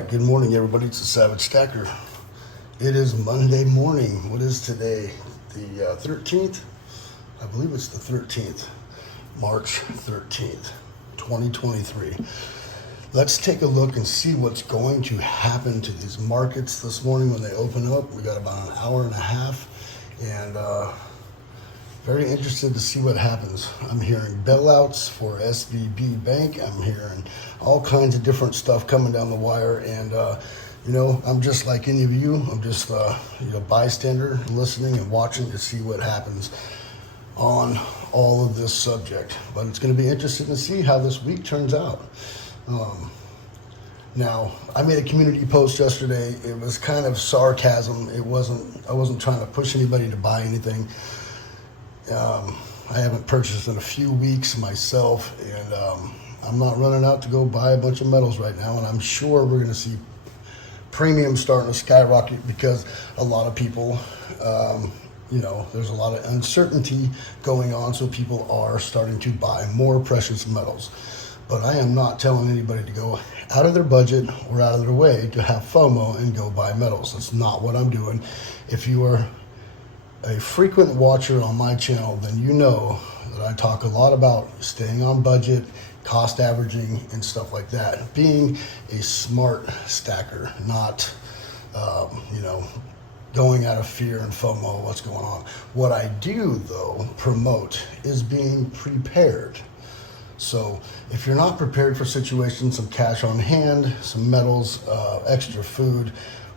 right, good morning, everybody. It's the Savage Stacker. It is Monday morning. What is today? The 13th? I believe it's the 13th. March 13th, 2023. Let's take a look and see what's going to happen to these markets this morning when they open up. We got about an hour and a half, and very interested to see what happens. I'm hearing bailouts for SVB Bank. I'm hearing all kinds of different stuff coming down the wire, and I'm just like any of you. I'm just bystander, listening and watching to see what happens on all of this subject. But it's going to be interesting to see how this week turns out. Now, I made a community post yesterday. It was kind of sarcasm. I wasn't trying to push anybody to buy anything. I haven't purchased in a few weeks myself, and I'm not running out to go buy a bunch of metals right now. And I'm sure we're going to see premiums starting to skyrocket because a lot of people, there's a lot of uncertainty going on, so people are starting to buy more precious metals. But I am not telling anybody to go out of their budget or out of their way to have FOMO and go buy metals. That's not what I'm doing. If you are a frequent watcher on my channel, then you know that I talk a lot about staying on budget, cost averaging, and stuff like that. Being a smart stacker, not, going out of fear and FOMO, what's going on. What I do, though, promote is being prepared. So if you're not prepared for situations, some cash on hand, some metals, extra food,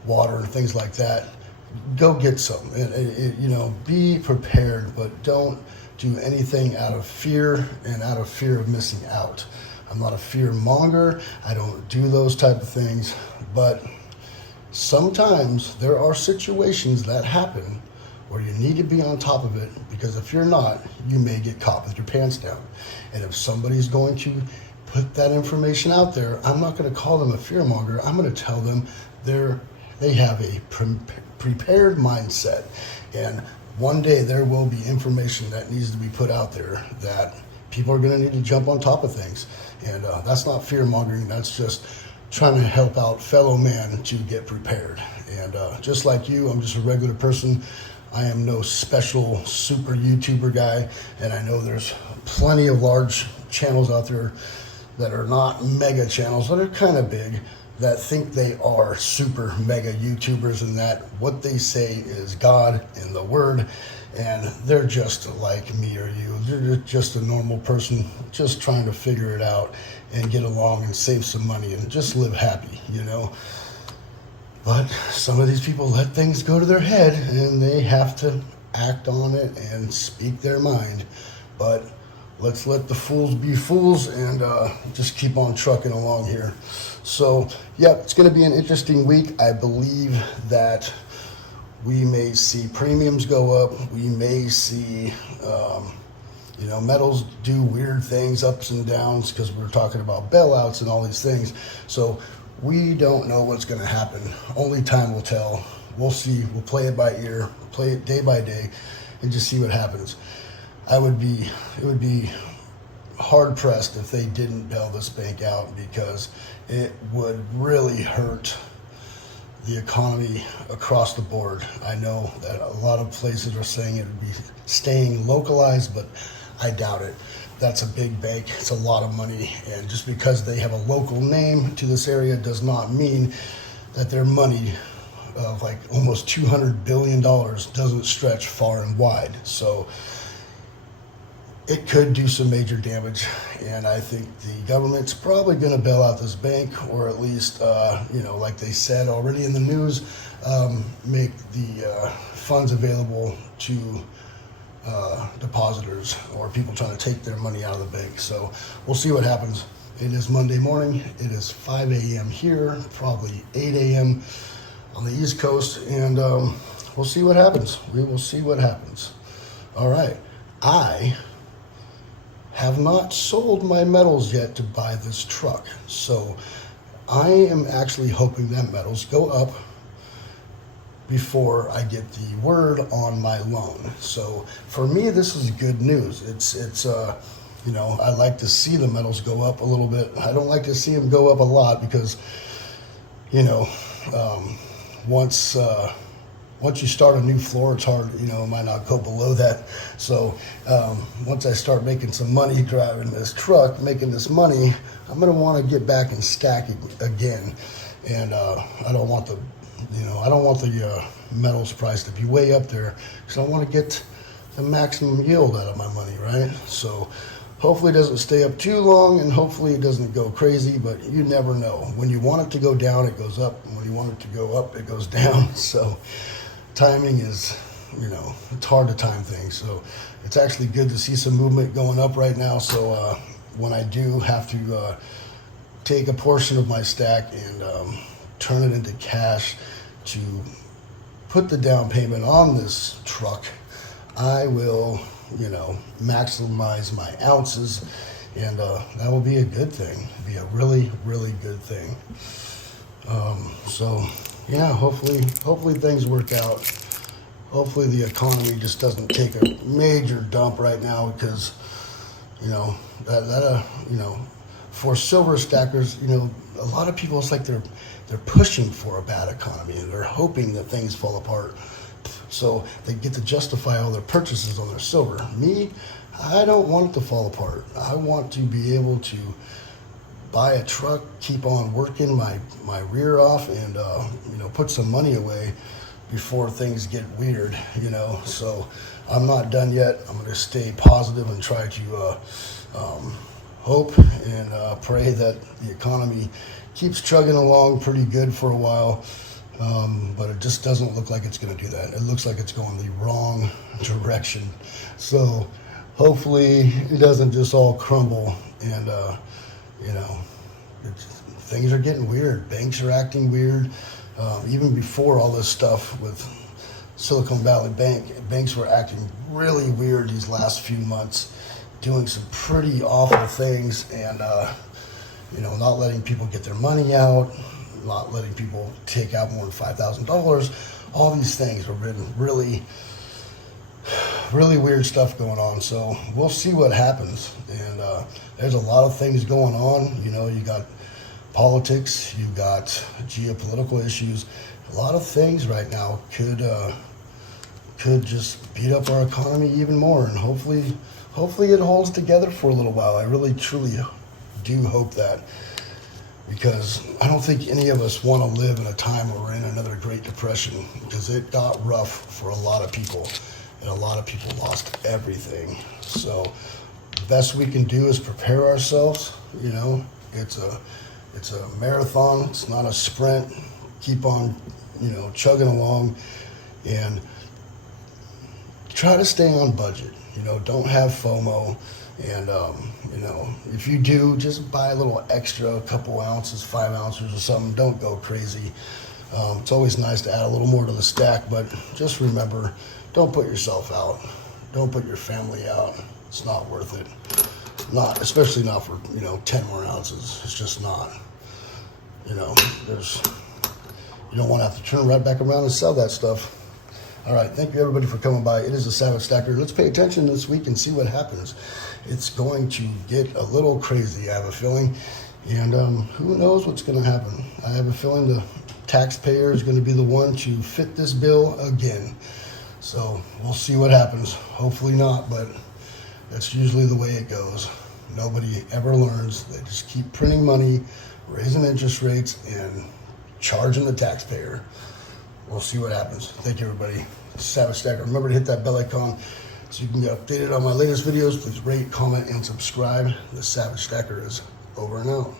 water, and things like that, go get some. Be prepared, but don't do anything out of fear and out of fear of missing out. I'm not a fear monger. I don't do those type of things, but sometimes there are situations that happen where you need to be on top of it, because if you're not, you may get caught with your pants down. And if somebody's going to put that information out there, I'm not going to call them a fear monger. I'm going to tell them they have a prepared mindset, and one day there will be information that needs to be put out there that people are going to need to jump on top of things. And that's not fear mongering. That's just trying to help out fellow man to get prepared. And just like you, I'm just a regular person. I am no special super YouTuber guy, and I know there's plenty of large channels out there that are not mega channels, that are kind of big, that think they are super mega YouTubers, and that what they say is God and the Word, and they're just like me or you. They're just a normal person just trying to figure it out and get along and save some money and just live happy, But some of these people let things go to their head, and they have to act on it and speak their mind. But let's let the fools be fools and just keep on trucking along here. So, it's going to be an interesting week. I believe that we may see premiums go up. We may see, metals do weird things, ups and downs, because we're talking about bailouts and all these things. So we don't know what's going to happen. Only time will tell. We'll see. We'll play it by ear, play it day by day, and just see what happens. It would be hard pressed if they didn't bail this bank out, because it would really hurt the economy across the board. I know that a lot of places are saying it would be staying localized, but I doubt it. That's a big bank. It's a lot of money, and just because they have a local name to this area does not mean that their money of like almost $200 billion doesn't stretch far and wide. So it could do some major damage, and I think the government's probably going to bail out this bank, or at least, like they said already in the news, make the funds available to depositors or people trying to take their money out of the bank. So we'll see what happens. It is Monday morning. It is 5 a.m. here, probably 8 a.m. on the East Coast, and we'll see what happens. We will see what happens. All right. I have not sold my metals yet to buy this truck, so I am actually hoping that metals go up before I get the word on my loan. So for me, this is good news. It's I like to see the metals go up a little bit. I don't like to see them go up a lot, because you know, once you start a new floor, it's hard, it might not go below that. So once I start making some money driving this truck, making this money, I'm going to want to get back and stack it again. And I don't want the metals price to be way up there, because I want to get the maximum yield out of my money, right? So hopefully it doesn't stay up too long, and hopefully it doesn't go crazy, but you never know. When you want it to go down, it goes up. And when you want it to go up, it goes down. So timing is, it's hard to time things. So it's actually good to see some movement going up right now. So when I do have to take a portion of my stack and turn it into cash to put the down payment on this truck, I will, maximize my ounces, and that will be a good thing. Be a really, really good thing. So yeah, hopefully things work out. Hopefully the economy just doesn't take a major dump right now, because for silver stackers, a lot of people, it's like they're pushing for a bad economy, and they're hoping that things fall apart so they get to justify all their purchases on their silver. Me, I don't want it to fall apart. I want to be able to buy a truck, keep on working my rear off, and put some money away before things get weird. So I'm not done yet. I'm going to stay positive and try to hope and pray that the economy keeps chugging along pretty good for a while, but it just doesn't look like it's going to do that. It looks like it's going the wrong direction. So hopefully it doesn't just all crumble, and things are getting weird. Banks are acting weird. Even before all this stuff with Silicon Valley Bank, banks were acting really weird these last few months, doing some pretty awful things, and not letting people get their money out, not letting people take out more than $5,000. All these things were really, really weird stuff going on. So we'll see what happens. And there's a lot of things going on. You got politics, you got geopolitical issues. A lot of things right now could just beat up our economy even more. And hopefully it holds together for a little while. I really, truly do hope that, because I don't think any of us want to live in a time where we're in another Great Depression, because it got rough for a lot of people, and a lot of people lost everything. So the best we can do is prepare ourselves. It's a marathon. It's not a sprint. Keep on, chugging along, and try to stay on budget. Don't have FOMO. And, if you do, just buy a little extra, a couple ounces, 5 ounces or something. Don't go crazy. It's always nice to add a little more to the stack, but just remember, don't put yourself out. Don't put your family out. It's not worth it. Especially not for, 10 more ounces. It's just not. You don't want to have to turn right back around and sell that stuff. All right, thank you everybody for coming by. It is the Savage Stacker. Let's pay attention this week and see what happens. It's going to get a little crazy, I have a feeling. And who knows what's going to happen. I have a feeling the taxpayer is going to be the one to fit this bill again. So we'll see what happens. Hopefully not, but that's usually the way it goes. Nobody ever learns. They just keep printing money, raising interest rates, and charging the taxpayer. We'll see what happens. Thank you, everybody. Savage Stacker. Remember to hit that bell icon so you can get updated on my latest videos. Please rate, comment, and subscribe. The Savage Stacker is over and out.